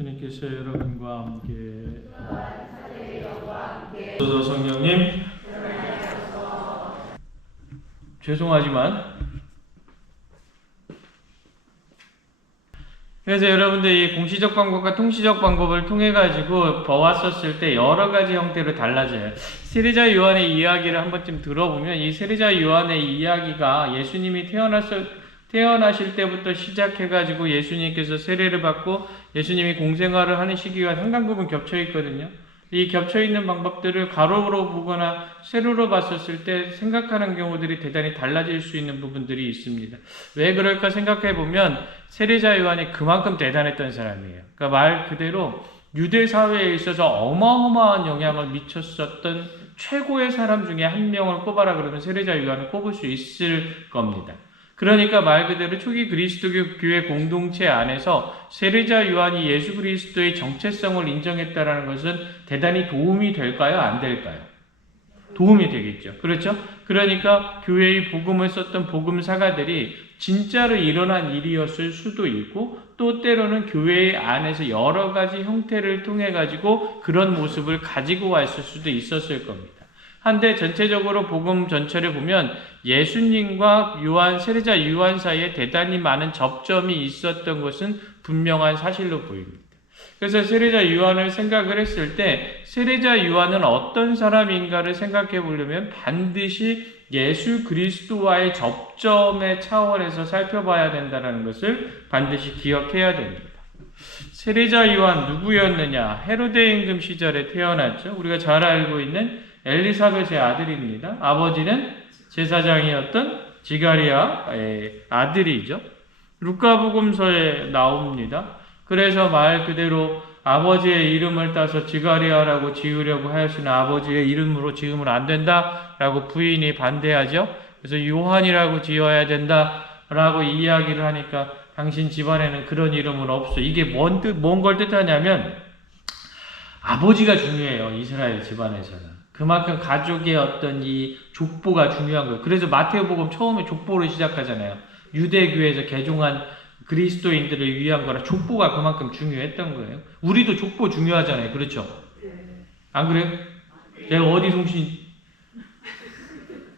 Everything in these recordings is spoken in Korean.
주님께서 여러분과 함께 성령님 죄송하지만 그래서 여러분들 이 공시적 방법과 통시적 방법을 통해 가지고 보았었을 때 여러 가지 형태로 달라져요. 세례자 요한의 이야기를 한 번쯤 들어보면 이 세례자 요한의 이야기가 예수님이 태어나실 때부터 시작해가지고 예수님께서 세례를 받고 예수님이 공생활을 하는 시기가 상당 부분 겹쳐 있거든요. 이 겹쳐 있는 방법들을 가로로 보거나 세로로 봤었을 때 생각하는 경우들이 대단히 달라질 수 있는 부분들이 있습니다. 왜 그럴까 생각해 보면 세례자 요한이 그만큼 대단했던 사람이에요. 그러니까 말 그대로 유대 사회에 있어서 어마어마한 영향을 미쳤었던 최고의 사람 중에 한 명을 꼽아라 그러면 세례자 요한을 꼽을 수 있을 겁니다. 그러니까 말 그대로 초기 그리스도교 교회 공동체 안에서 세례자 요한이 예수 그리스도의 정체성을 인정했다는 것은 대단히 도움이 될까요? 안 될까요? 도움이 되겠죠. 그렇죠? 그러니까 교회의 복음을 썼던 복음사가들이 진짜로 일어난 일이었을 수도 있고 또 때로는 교회 안에서 여러 가지 형태를 통해 가지고 그런 모습을 가지고 왔을 수도 있었을 겁니다. 한데 전체적으로 복음 전체를 보면 예수님과 세례자 요한 사이에 대단히 많은 접점이 있었던 것은 분명한 사실로 보입니다. 그래서 세례자 요한을 생각을 했을 때 세례자 요한은 어떤 사람인가를 생각해 보려면 반드시 예수 그리스도와의 접점의 차원에서 살펴봐야 된다는 것을 반드시 기억해야 됩니다. 세례자 요한 누구였느냐? 헤로데 임금 시절에 태어났죠. 우리가 잘 알고 있는 엘리사벳의 아들입니다. 아버지는 제사장이었던 지가리아의 아들이죠. 루카복음서에 나옵니다. 그래서 말 그대로 아버지의 이름을 따서 지가리아라고 지으려고 하였으나 아버지의 이름으로 지으면 안 된다라고 부인이 반대하죠. 그래서 요한이라고 지어야 된다라고 이야기를 하니까 당신 집안에는 그런 이름은 없어. 이게 뭔 걸 뜻하냐면 아버지가 중요해요. 이스라엘 집안에서는. 그만큼 가족의 어떤 이 족보가 중요한 거예요. 그래서 마태복음 처음에 족보로 시작하잖아요. 유대교에서 개종한 그리스도인들을 위한 거라 족보가 그만큼 중요했던 거예요. 우리도 족보 중요하잖아요. 그렇죠? 안 그래요? 내가 어디 송신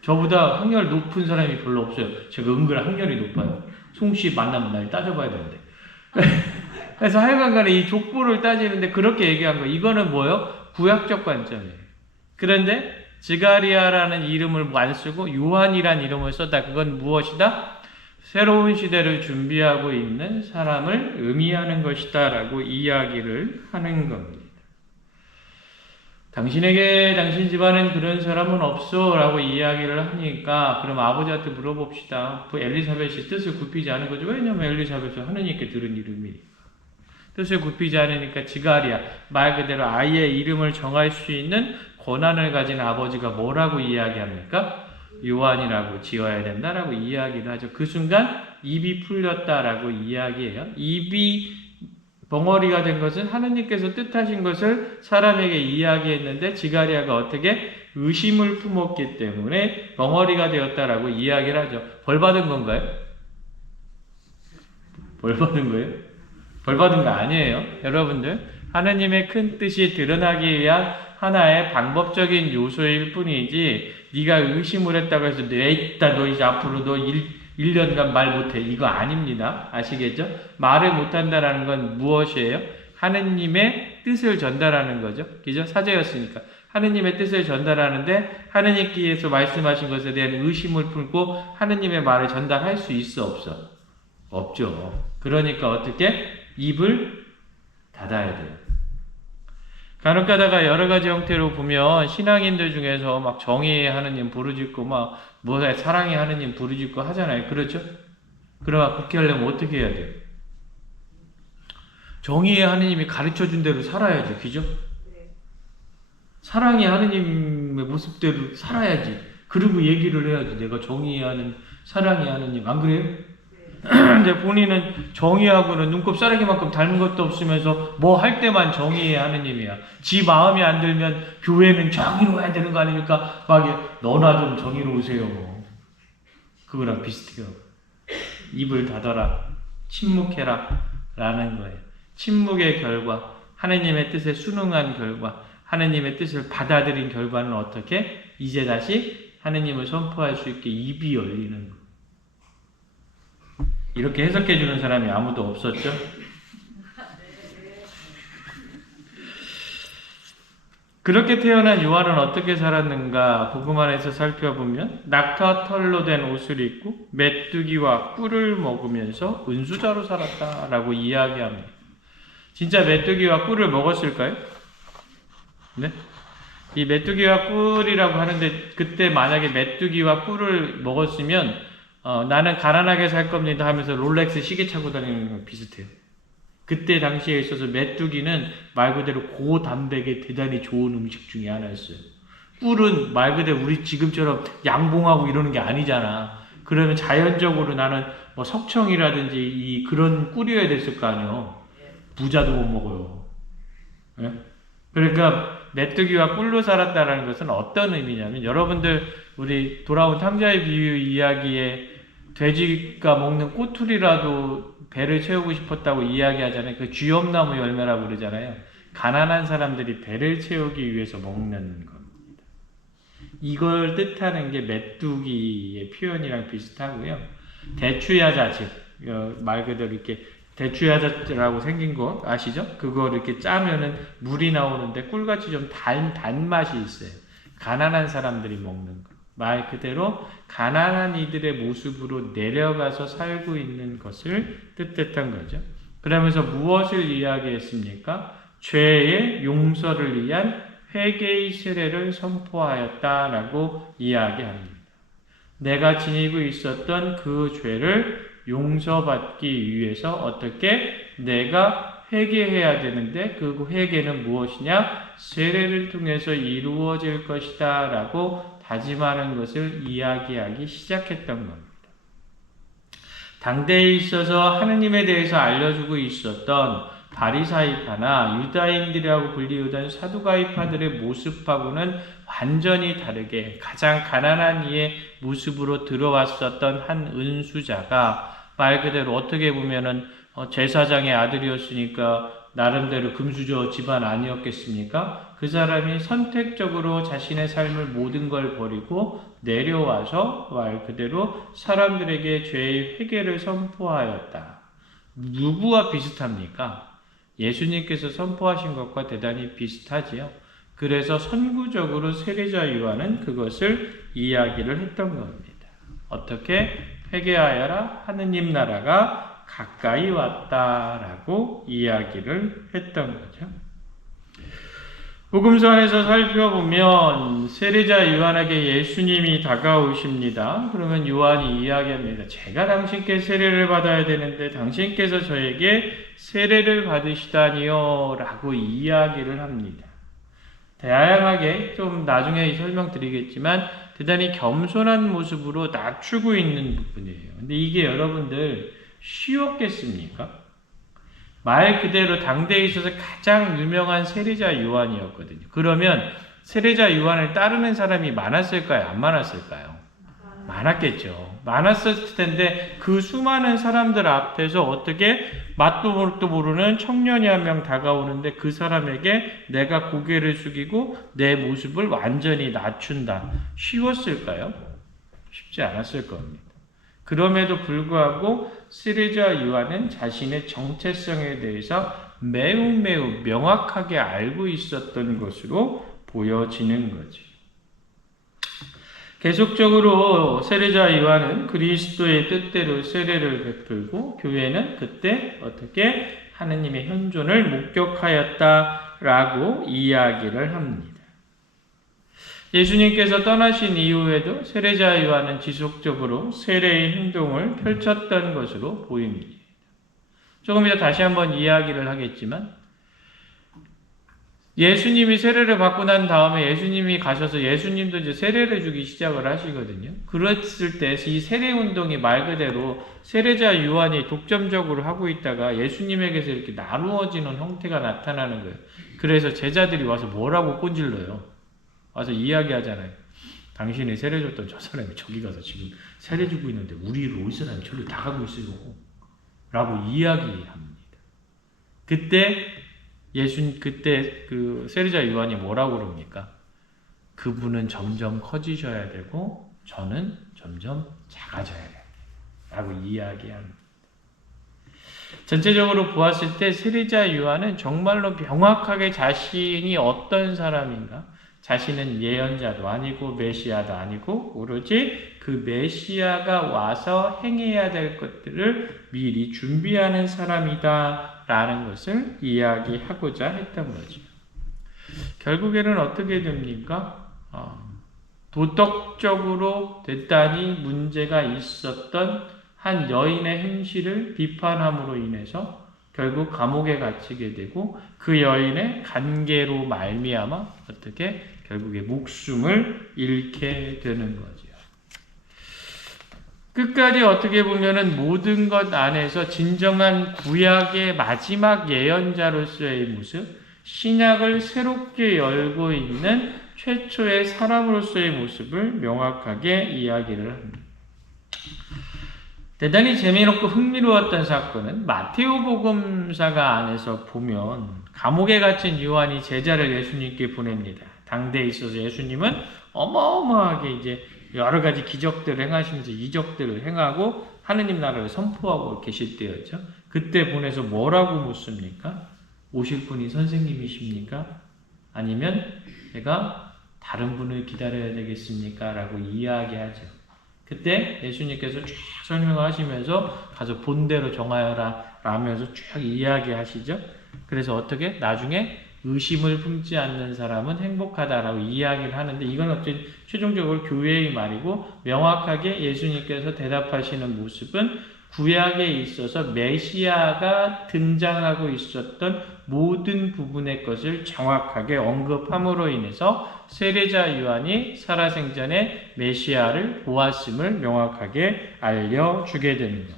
저보다 학렬 높은 사람이 별로 없어요. 제가 은근 학렬이 높아요. 송씨 만나면 날 따져봐야 되는데. 그래서 하여간 간에 이 족보를 따지는데 그렇게 얘기한 거예요. 이거는 뭐예요? 구약적 관점이에요. 그런데 지가리아라는 이름을 안 쓰고 요한이라는 이름을 썼다. 그건 무엇이다? 새로운 시대를 준비하고 있는 사람을 의미하는 것이다 라고 이야기를 하는 겁니다. 당신에게 당신 집안엔 그런 사람은 없어 라고 이야기를 하니까 그럼 아버지한테 물어봅시다. 그 엘리사벳이 뜻을 굽히지 않은 거죠. 왜냐하면 엘리사벳은 하느님께 들은 이름이니까. 뜻을 굽히지 않으니까 지가리아, 말 그대로 아이의 이름을 정할 수 있는 권한을 가진 아버지가 뭐라고 이야기합니까? 요한이라고 지어야 된다라고 이야기를 하죠. 그 순간 입이 풀렸다라고 이야기해요. 입이 벙어리가 된 것은 하느님께서 뜻하신 것을 사람에게 이야기했는데 지가리아가 어떻게 의심을 품었기 때문에 벙어리가 되었다라고 이야기를 하죠. 벌 받은 건가요? 벌 받은 거예요? 벌 받은 거 아니에요. 여러분들 하느님의 큰 뜻이 드러나기 위한 하나의 방법적인 요소일 뿐이지 네가 의심을 했다고 해서 너 이제 앞으로 너 1년간 말 못해. 이거 아닙니다. 아시겠죠? 말을 못한다라는 건 무엇이에요? 하느님의 뜻을 전달하는 거죠. 그죠? 사제였으니까. 하느님의 뜻을 전달하는데 하느님께서 말씀하신 것에 대한 의심을 풀고 하느님의 말을 전달할 수 있어 없어? 없죠. 그러니까 어떻게? 입을 닫아야 돼요. 간혹 가다가 여러 가지 형태로 보면 신앙인들 중에서 막 정의의 하느님 부르짖고 막 뭐야 사랑의 하느님 부르짖고 하잖아요. 그렇죠? 그러면 그렇게 하려면 어떻게 해야 돼요? 정의의 하느님이 가르쳐준 대로 살아야지. 그죠? 사랑의 하느님의 모습대로 살아야지. 그리고 얘기를 해야지. 내가 정의의 하느님, 사랑의 하느님. 안 그래요? 근데 본인은 정의하고는 눈곱싸르기만큼 닮은 것도 없으면서 뭐 할 때만 정의의 하느님이야. 지 마음에 안 들면 교회는 정의로워야 되는 거 아닙니까? 막 너나 좀 정의로우세요. 그거랑 비슷해요. 입을 닫아라. 침묵해라. 라는 거예요. 침묵의 결과, 하느님의 뜻에 순응한 결과, 하느님의 뜻을 받아들인 결과는 어떻게? 이제 다시 하느님을 선포할 수 있게 입이 열리는 거. 이렇게 해석해 주는 사람이 아무도 없었죠? 그렇게 태어난 요한은 어떻게 살았는가? 복음 안에서 살펴보면 낙타 털로 된 옷을 입고 메뚜기와 꿀을 먹으면서 은수자로 살았다라고 이야기합니다. 진짜 메뚜기와 꿀을 먹었을까요? 네? 이 메뚜기와 꿀이라고 하는데 그때 만약에 메뚜기와 꿀을 먹었으면 나는 가난하게 살 겁니다 하면서 롤렉스 시계 차고 다니는 거랑 비슷해요. 그때 당시에 있어서 메뚜기는 말 그대로 고단백에 대단히 좋은 음식 중에 하나였어요. 꿀은 말 그대로 우리 지금처럼 양봉하고 이러는 게 아니잖아. 그러면 자연적으로 나는 뭐 석청이라든지 그런 꿀이어야 됐을 거 아니에요. 부자도 못 먹어요. 네? 그러니까 메뚜기와 꿀로 살았다는 것은 어떤 의미냐면 여러분들 우리 돌아온 탕자의 비유 이야기에 돼지가 먹는 꼬투리라도 배를 채우고 싶었다고 이야기하잖아요. 그 쥐엄나무 열매라고 그러잖아요. 가난한 사람들이 배를 채우기 위해서 먹는 겁니다. 이걸 뜻하는 게 메뚜기의 표현이랑 비슷하고요. 대추야자, 즉 말 그대로 이렇게 대추야자라고 생긴 거 아시죠? 그거 이렇게 짜면은 물이 나오는데 꿀같이 좀 단맛이 있어요. 가난한 사람들이 먹는 거. 말 그대로 가난한 이들의 모습으로 내려가서 살고 있는 것을 뜻했던 거죠. 그러면서 무엇을 이야기했습니까? 죄의 용서를 위한 회개의 세례를 선포하였다라고 이야기합니다. 내가 지니고 있었던 그 죄를 용서받기 위해서 어떻게 내가 회개해야 되는데 그 회개는 무엇이냐? 세례를 통해서 이루어질 것이다 라고 다짐하는 것을 이야기하기 시작했던 겁니다. 당대에 있어서 하느님에 대해서 알려주고 있었던 바리사이파나 유다인들이라고 불리우던 사두가이파들의 모습하고는 완전히 다르게 가장 가난한 이의 모습으로 들어왔었던 한 은수자가 말 그대로 어떻게 보면은 제사장의 아들이었으니까 나름대로 금수저 집안 아니었겠습니까? 그 사람이 선택적으로 자신의 삶을 모든 걸 버리고 내려와서 말 그대로 사람들에게 죄의 회개를 선포하였다. 누구와 비슷합니까? 예수님께서 선포하신 것과 대단히 비슷하지요. 그래서 선구적으로 세례자 요한은 그것을 이야기를 했던 겁니다. 어떻게 회개하여라 하느님 나라가 가까이 왔다라고 이야기를 했던 거죠. 복음서 안에서 살펴보면 세례자 요한에게 예수님이 다가오십니다. 그러면 요한이 이야기합니다. 제가 당신께 세례를 받아야 되는데 당신께서 저에게 세례를 받으시다니요 라고 이야기를 합니다. 다양하게 좀 나중에 설명드리겠지만 대단히 겸손한 모습으로 낮추고 있는 부분이에요. 근데 이게 여러분들 쉬웠겠습니까? 말 그대로 당대에 있어서 가장 유명한 세례자 요한이었거든요. 그러면 세례자 요한을 따르는 사람이 많았을까요? 안 많았을까요? 많았겠죠. 많았을 텐데 그 수많은 사람들 앞에서 어떻게 맛도 모르는 청년이 한 명 다가오는데 그 사람에게 내가 고개를 숙이고 내 모습을 완전히 낮춘다. 쉬웠을까요? 쉽지 않았을 겁니다. 그럼에도 불구하고 세례자 요한은 자신의 정체성에 대해서 매우 명확하게 알고 있었던 것으로 보여지는 거죠. 계속적으로 세례자 요한은 그리스도의 뜻대로 세례를 베풀고 교회는 그때 어떻게 하느님의 현존을 목격하였다라고 이야기를 합니다. 예수님께서 떠나신 이후에도 세례자 요한은 지속적으로 세례의 행동을 펼쳤던 것으로 보입니다. 조금 이따 다시 한번 이야기를 하겠지만 예수님이 세례를 받고 난 다음에 예수님이 가셔서 예수님도 이제 세례를 주기 시작을 하시거든요. 그랬을 때 이 세례 운동이 말 그대로 세례자 요한이 독점적으로 하고 있다가 예수님에게서 이렇게 나누어지는 형태가 나타나는 거예요. 그래서 제자들이 와서 뭐라고 꼰질러요. 와서 이야기하잖아요. 당신이 세례 줬던 저 사람이 저기 가서 지금 세례 주고 있는데 우리 올 사람이 저리 다 가고 있어요. 라고 이야기합니다. 그때 그때 그 세리자 요한이 뭐라고 그럽니까? 그분은 점점 커지셔야 되고 저는 점점 작아져야 된다 라고 이야기합니다. 전체적으로 보았을 때 세리자 요한은 정말로 명확하게 자신이 어떤 사람인가, 자신은 예언자도 아니고 메시아도 아니고 오로지 그 메시아가 와서 행해야 될 것들을 미리 준비하는 사람이다 라는 것을 이야기하고자 했던 거죠. 결국에는 어떻게 됩니까? 도덕적으로 대단히 문제가 있었던 한 여인의 행실을 비판함으로 인해서 결국 감옥에 갇히게 되고 그 여인의 간계로 말미암아 어떻게 결국에 목숨을 잃게 되는 거죠. 끝까지 어떻게 보면은 모든 것 안에서 진정한 구약의 마지막 예언자로서의 모습, 신약을 새롭게 열고 있는 최초의 사람으로서의 모습을 명확하게 이야기를 합니다. 대단히 재미있고 흥미로웠던 사건은 마테오 복음사가 안에서 보면 감옥에 갇힌 요한이 제자를 예수님께 보냅니다. 당대에 있어서 예수님은 어마어마하게 이제 여러 가지 기적들을 행하시면서 이적들을 행하고 하느님 나라를 선포하고 계실 때였죠. 그때 보내서 뭐라고 묻습니까? 오실 분이 선생님이십니까? 아니면 제가 다른 분을 기다려야 되겠습니까? 라고 이야기하죠. 그때 예수님께서 쭉 설명하시면서 가서 본대로 정하여라 라면서 쭉 이야기하시죠. 그래서 어떻게 나중에 의심을 품지 않는 사람은 행복하다라고 이야기를 하는데 이건 어쨌든 최종적으로 교회의 말이고 명확하게 예수님께서 대답하시는 모습은 구약에 있어서 메시아가 등장하고 있었던 모든 부분의 것을 정확하게 언급함으로 인해서 세례자 요한이 살아생전에 메시아를 보았음을 명확하게 알려주게 됩니다.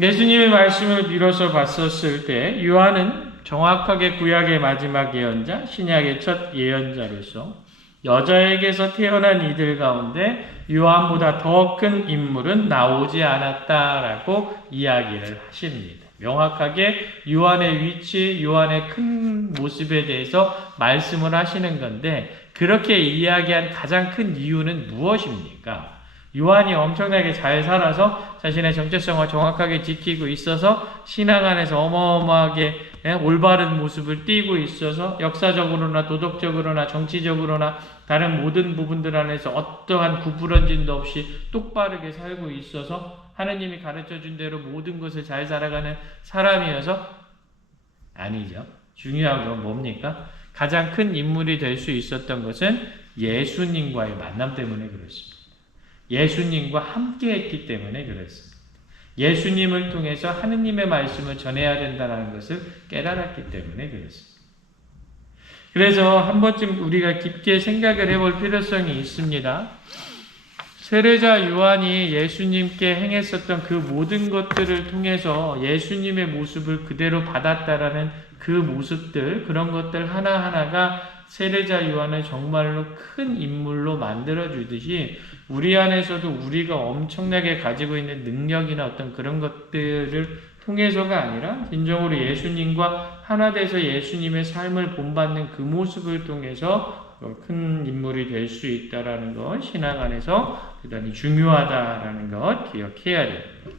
예수님의 말씀을 빌어서 봤었을 때 요한은 정확하게 구약의 마지막 예언자, 신약의 첫 예언자로서 여자에게서 태어난 이들 가운데 요한보다 더 큰 인물은 나오지 않았다라고 이야기를 하십니다. 명확하게 요한의 위치, 요한의 큰 모습에 대해서 말씀을 하시는 건데 그렇게 이야기한 가장 큰 이유는 무엇입니까? 요한이 엄청나게 잘 살아서 자신의 정체성을 정확하게 지키고 있어서 신앙 안에서 어마어마하게 올바른 모습을 띠고 있어서 역사적으로나 도덕적으로나 정치적으로나 다른 모든 부분들 안에서 어떠한 구부러짐도 없이 똑바르게 살고 있어서 하느님이 가르쳐준 대로 모든 것을 잘 살아가는 사람이어서 아니죠. 중요한 건 뭡니까? 가장 큰 인물이 될 수 있었던 것은 예수님과의 만남 때문에 그렇습니다. 예수님과 함께 했기 때문에 그렇습니다. 예수님을 통해서 하느님의 말씀을 전해야 된다는 것을 깨달았기 때문에 그렇습니다. 그래서 한 번쯤 우리가 깊게 생각을 해볼 필요성이 있습니다. 세례자 요한이 예수님께 행했었던 그 모든 것들을 통해서 예수님의 모습을 그대로 받았다라는 그 모습들, 그런 것들 하나하나가 세례자 요한을 정말로 큰 인물로 만들어주듯이 우리 안에서도 우리가 엄청나게 가지고 있는 능력이나 어떤 그런 것들을 통해서가 아니라 진정으로 예수님과 하나 돼서 예수님의 삶을 본받는 그 모습을 통해서 큰 인물이 될 수 있다라는 것, 신앙 안에서 대단히 중요하다라는 것 기억해야 됩니다.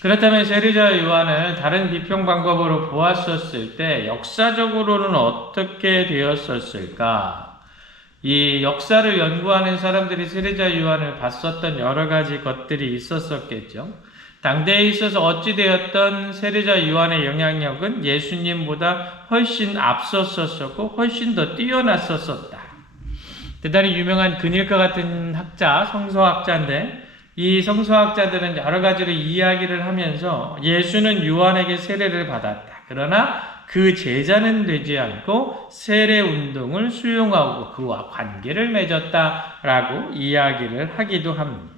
그렇다면 세례자 요한을 다른 비평 방법으로 보았었을 때 역사적으로는 어떻게 되었었을까? 이 역사를 연구하는 사람들이 세례자 요한을 봤었던 여러 가지 것들이 있었었겠죠. 당대에 있어서 어찌되었던 세례자 요한의 영향력은 예수님보다 훨씬 앞섰었고 훨씬 더 뛰어났었다. 대단히 유명한 그닐카 같은 학자, 성서학자인데 이 성서학자들은 여러 가지로 이야기를 하면서 예수는 요한에게 세례를 받았다. 그러나 그 제자는 되지 않고 세례 운동을 수용하고 그와 관계를 맺었다라고 이야기를 하기도 합니다.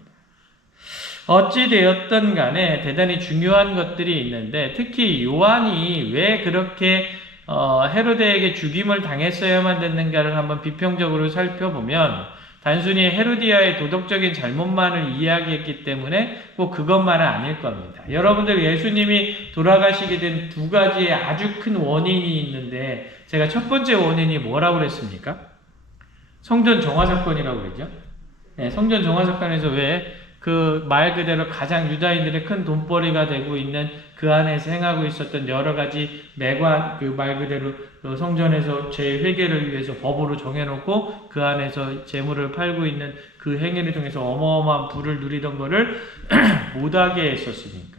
어찌 되었든 간에 대단히 중요한 것들이 있는데 특히 요한이 왜 그렇게 헤로데에게 죽임을 당했어야만 됐는가를 한번 비평적으로 살펴보면 단순히 헤로디아의 도덕적인 잘못만을 이야기했기 때문에 꼭 그것만은 아닐 겁니다. 여러분들 예수님이 돌아가시게 된 두 가지의 아주 큰 원인이 있는데 제가 첫 번째 원인이 뭐라고 그랬습니까? 성전 정화 사건이라고 그랬죠? 네, 성전 정화 사건에서 왜 그 말 그대로 가장 유다인들의 큰 돈벌이가 되고 있는 그 안에서 행하고 있었던 여러 가지 매관, 그 말 그대로 성전에서 제 회개를 위해서 법으로 정해놓고 그 안에서 재물을 팔고 있는 그 행위를 통해서 어마어마한 부를 누리던 거를 못하게 했었으니까.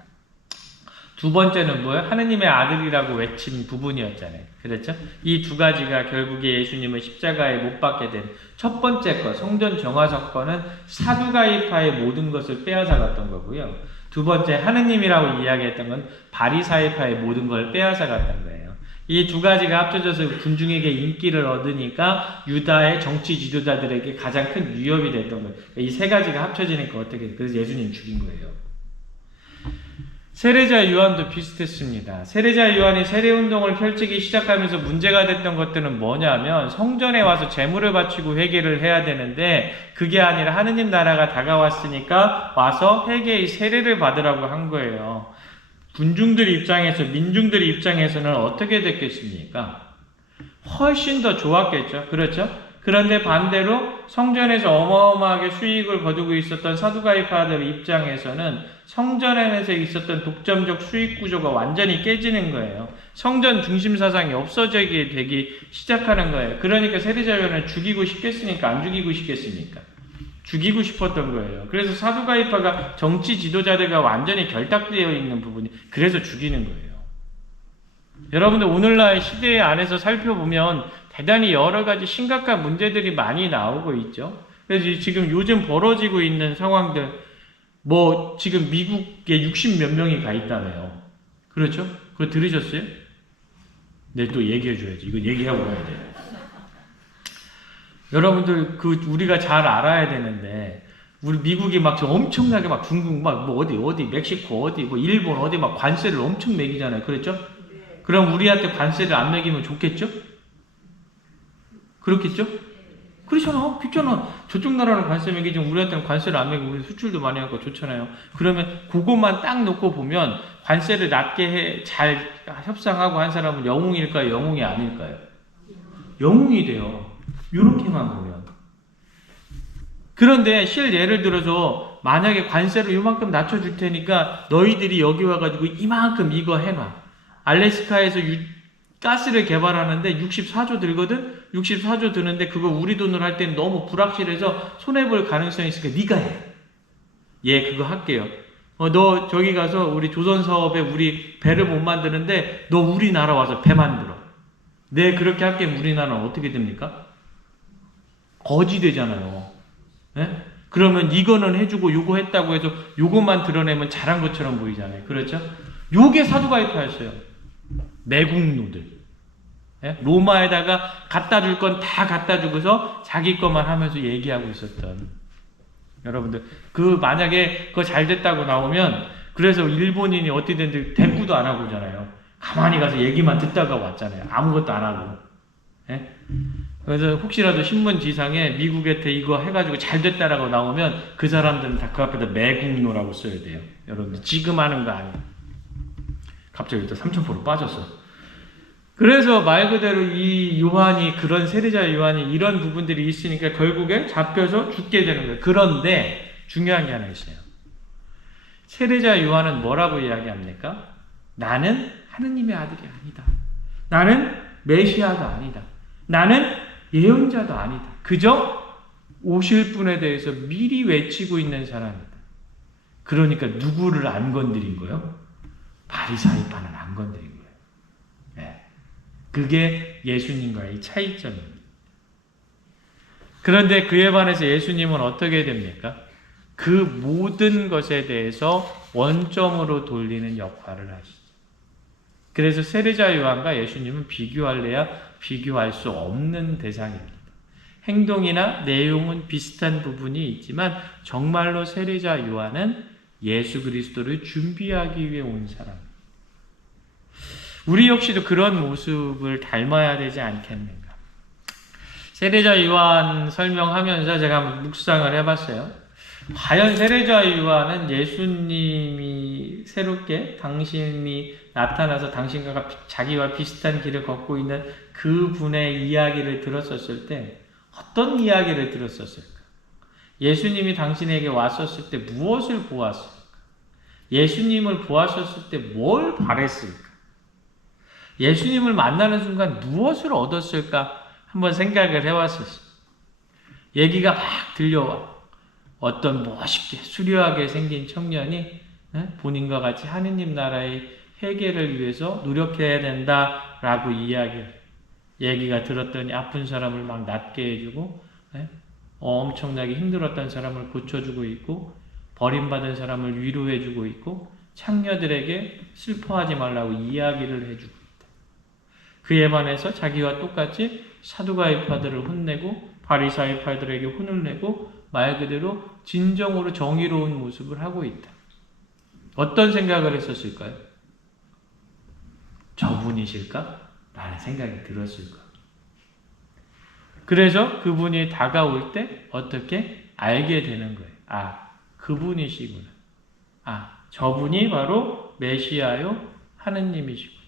두 번째는 뭐예요? 하느님의 아들이라고 외친 부분이었잖아요. 그렇죠? 이 두 가지가 결국에 예수님을 십자가에 못 박게 된 첫 번째 것, 성전 정화 사건은 사두가이파의 모든 것을 빼앗아갔던 거고요. 두 번째, 하느님이라고 이야기했던 건 바리사이파의 모든 걸 빼앗아갔던 거예요. 이 두 가지가 합쳐져서 군중에게 인기를 얻으니까 유다의 정치 지도자들에게 가장 큰 위협이 됐던 거예요. 이 세 가지가 합쳐지니까 어떻게, 그래서 예수님 죽인 거예요. 세례자 요한도 비슷했습니다. 세례자 요한이 세례운동을 펼치기 시작하면서 문제가 됐던 것들은 뭐냐면 성전에 와서 제물을 바치고 회개를 해야 되는데 그게 아니라 하느님 나라가 다가왔으니까 와서 회개의 세례를 받으라고 한 거예요. 군중들 입장에서, 민중들 입장에서는 어떻게 됐겠습니까? 훨씬 더 좋았겠죠. 그렇죠? 그런데 반대로 성전에서 어마어마하게 수익을 거두고 있었던 사두가이파들 입장에서는 성전 안에서 있었던 독점적 수익 구조가 완전히 깨지는 거예요. 성전 중심 사상이 없어지게 되기 시작하는 거예요. 그러니까 세례자 요한을 죽이고 싶겠습니까? 안 죽이고 싶겠습니까? 죽이고 싶었던 거예요. 그래서 사두가이파가 정치 지도자들과 완전히 결탁되어 있는 부분이, 그래서 죽이는 거예요. 여러분들 오늘날 시대 안에서 살펴보면 대단히 여러 가지 심각한 문제들이 많이 나오고 있죠. 그래서 지금 요즘 벌어지고 있는 상황들, 뭐 지금 미국에 60 몇 명이 가 있다며요. 그렇죠? 그거 들으셨어요? 네, 또 얘기해 줘야지. 이거 얘기하고 가야 돼요. 여러분들 그 우리가 잘 알아야 되는데, 우리 미국이 막 엄청나게 막 중국 막 뭐 어디 멕시코 어디 뭐 일본 어디 막 관세를 엄청 매기잖아요. 그렇죠? 그럼 우리한테 관세를 안 매기면 좋겠죠? 그렇겠죠? 그렇잖아. 좋잖아. 저쪽 나라는 관세 매기지만 우리한테는 관세를 안 매기고 우리 수출도 많이 하고 좋잖아요. 그러면 그것만 딱 놓고 보면 관세를 낮게 잘 협상하고 한 사람은 영웅일까요? 영웅이 아닐까요? 영웅이 돼요. 이렇게만 보면. 그런데 예를 들어서 만약에 관세를 이만큼 낮춰줄 테니까 너희들이 여기 와가지고 이만큼 이거 해놔. 알래스카에서 가스를 개발하는데 64조 들거든? 64조 드는데 그거 우리 돈으로 할 때는 너무 불확실해서 손해볼 가능성이 있으니까 네가 해. 예, 그거 할게요. 너 저기 가서 우리 조선 사업에 우리 배를 못 만드는데 너 우리나라 와서 배 만들어. 네, 그렇게 할게. 우리나라는 어떻게 됩니까? 거지 되잖아요. 네? 그러면 이거는 해주고 요거 했다고 해서 요것만 드러내면 잘한 것처럼 보이잖아요. 그렇죠? 요게 사두가이파였어요. 매국노들. 예? 로마에다가 갖다 줄 건 다 갖다 주고서 자기 것만 하면서 얘기하고 있었던. 여러분들, 만약에 그거 잘 됐다고 나오면, 그래서 일본인이 어떻게 됐는데 대꾸도 안 하고 오잖아요. 가만히 가서 얘기만 듣다가 왔잖아요. 아무것도 안 하고. 예? 그래서 혹시라도 신문지상에 미국한테 이거 해가지고 잘 됐다라고 나오면 그 사람들은 다 그 앞에다 매국노라고 써야 돼요. 여러분들, 지금 하는 거 아니에요. 갑자기 또 3000% 빠졌어. 그래서 말 그대로 이 요한이, 그런 세례자 요한이 이런 부분들이 있으니까 결국에 잡혀서 죽게 되는 거예요. 그런데 중요한 게 하나 있어요. 세례자 요한은 뭐라고 이야기합니까? 나는 하느님의 아들이 아니다. 나는 메시아도 아니다. 나는 예언자도 아니다. 그저 오실 분에 대해서 미리 외치고 있는 사람이다. 그러니까 누구를 안 건드린 거예요? 바리사이파는 안 건드린 거예요. 네. 그게 예수님과의 차이점입니다. 그런데 그에 반해서 예수님은 어떻게 됩니까? 그 모든 것에 대해서 원점으로 돌리는 역할을 하시죠. 그래서 세례자 요한과 예수님은 비교할래야 비교할 수 없는 대상입니다. 행동이나 내용은 비슷한 부분이 있지만 정말로 세례자 요한은 예수 그리스도를 준비하기 위해 온 사람. 우리 역시도 그런 모습을 닮아야 되지 않겠는가? 세례자 요한 설명하면서 제가 한번 묵상을 해봤어요. 과연 세례자 요한은 예수님이 새롭게 당신이 나타나서 당신과 자기와 비슷한 길을 걷고 있는 그분의 이야기를 들었었을 때 어떤 이야기를 들었었을까? 예수님이 당신에게 왔었을 때 무엇을 보았을까? 예수님을 보았었을 때 뭘 바랬을까? 예수님을 만나는 순간 무엇을 얻었을까? 한번 생각을 해왔었어요. 얘기가 막 들려와. 어떤 멋있게 수려하게 생긴 청년이 본인과 같이 하느님 나라의 회개를 위해서 노력해야 된다라고 얘기가 들었더니 아픈 사람을 막 낫게 해주고 엄청나게 힘들었던 사람을 고쳐주고 있고 버림받은 사람을 위로해주고 있고 창녀들에게 슬퍼하지 말라고 이야기를 해주고 있다. 그에 반해서 자기와 똑같이 사두가이파들을 혼내고 바리사이파들에게 혼을 내고 말 그대로 진정으로 정의로운 모습을 하고 있다. 어떤 생각을 했었을까요? 저분이실까? 라는 생각이 들었을 거예요. 그래서 그분이 다가올 때 어떻게 알게 되는 거예요. 아, 그분이시구나. 아, 저분이 바로 메시아요 하느님이시구나.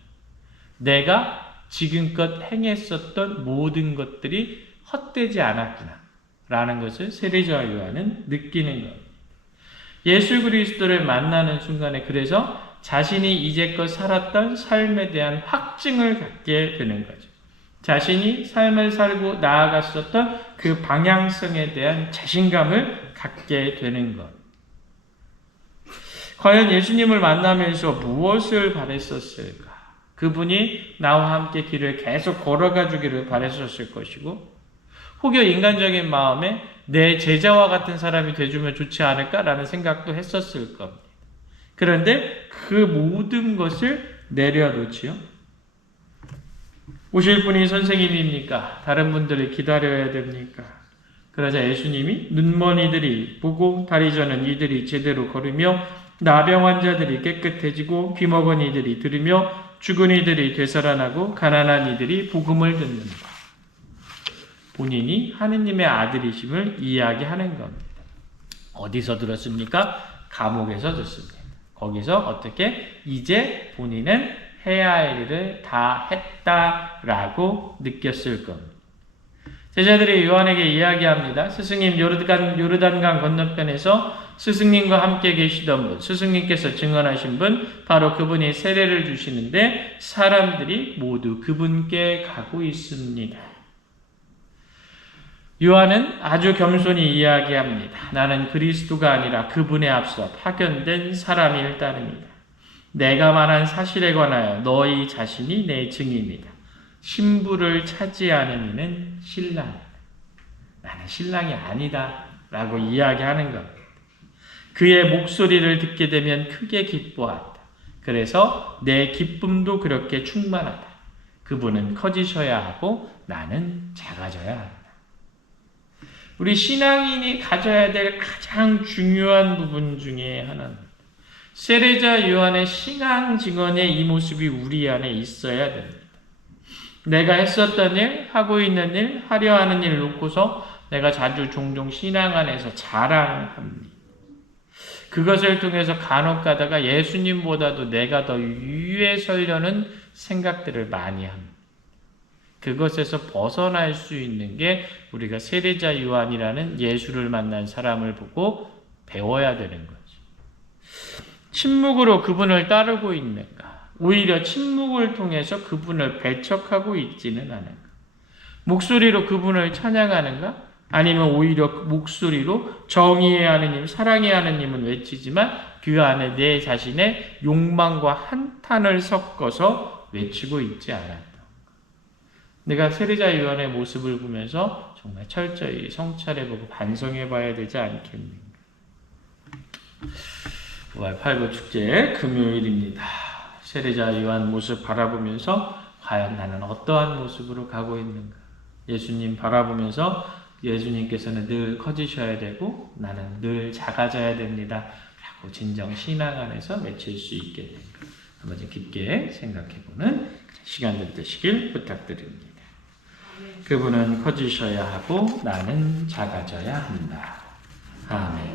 내가 지금껏 행했었던 모든 것들이 헛되지 않았구나. 라는 것을 세례자 요한은 느끼는 겁니다. 예수 그리스도를 만나는 순간에 그래서 자신이 이제껏 살았던 삶에 대한 확증을 갖게 되는 거죠. 자신이 삶을 살고 나아갔었던 그 방향성에 대한 자신감을 갖게 되는 것. 과연 예수님을 만나면서 무엇을 바랬었을까? 그분이 나와 함께 길을 계속 걸어가 주기를 바랬었을 것이고 혹여 인간적인 마음에 내 제자와 같은 사람이 돼주면 좋지 않을까라는 생각도 했었을 겁니다. 그런데 그 모든 것을 내려놓지요. 오실 분이 선생님입니까? 다른 분들을 기다려야 됩니까? 그러자 예수님이 눈먼 이들이 보고 다리 저는 이들이 제대로 걸으며 나병 환자들이 깨끗해지고 귀먹은 이들이 들으며 죽은 이들이 되살아나고 가난한 이들이 복음을 듣는다. 본인이 하느님의 아들이심을 이야기하는 겁니다. 어디서 들었습니까? 감옥에서 듣습니다. 거기서 어떻게? 이제 본인은 해야 할 일을 다 했다라고 느꼈을 겁니다. 제자들이 요한에게 이야기합니다. 스승님, 요르단강 건너편에서 스승님과 함께 계시던 분, 스승님께서 증언하신 분, 바로 그분이 세례를 주시는데 사람들이 모두 그분께 가고 있습니다. 요한은 아주 겸손히 이야기합니다. 나는 그리스도가 아니라 그분에 앞서 파견된 사람일 따름이다. 내가 말한 사실에 관하여 너희 자신이 내 증인이다. 신부를 차지하는 이는 신랑이다. 나는 신랑이 아니다 라고 이야기하는 겁니다. 그의 목소리를 듣게 되면 크게 기뻐한다. 그래서 내 기쁨도 그렇게 충만하다. 그분은 커지셔야 하고 나는 작아져야 한다. 우리 신앙인이 가져야 될 가장 중요한 부분 중에 하나입니다. 세례자 요한의 신앙 증언의 이 모습이 우리 안에 있어야 됩니다. 내가 했었던 일, 하고 있는 일, 하려 하는 일 놓고서 내가 자주 종종 신앙 안에서 자랑합니다. 그것을 통해서 간혹 가다가 예수님보다도 내가 더 위에 서려는 생각들을 많이 합니다. 그것에서 벗어날 수 있는 게 우리가 세례자 요한이라는 예수를 만난 사람을 보고 배워야 되는 거죠. 침묵으로 그분을 따르고 있는가? 오히려 침묵을 통해서 그분을 배척하고 있지는 않은가? 목소리로 그분을 찬양하는가? 아니면 오히려 목소리로 정의의 하느님, 사랑의 하느님은 외치지만 그 안에 내 자신의 욕망과 한탄을 섞어서 외치고 있지 않았다. 내가 세례자 요한의 모습을 보면서 정말 철저히 성찰해보고 반성해봐야 되지 않겠는가. 5월 8구 축제 금요일입니다. 세례자 요한 모습 바라보면서 과연 나는 어떠한 모습으로 가고 있는가. 예수님 바라보면서 예수님께서는 늘 커지셔야 되고 나는 늘 작아져야 됩니다. 라고 진정 신앙 안에서 맺힐 수 있게 된가. 한번 좀 깊게 생각해보는 시간 될 되시길 부탁드립니다. 그분은 커지셔야 하고 나는 작아져야 한다. 아멘.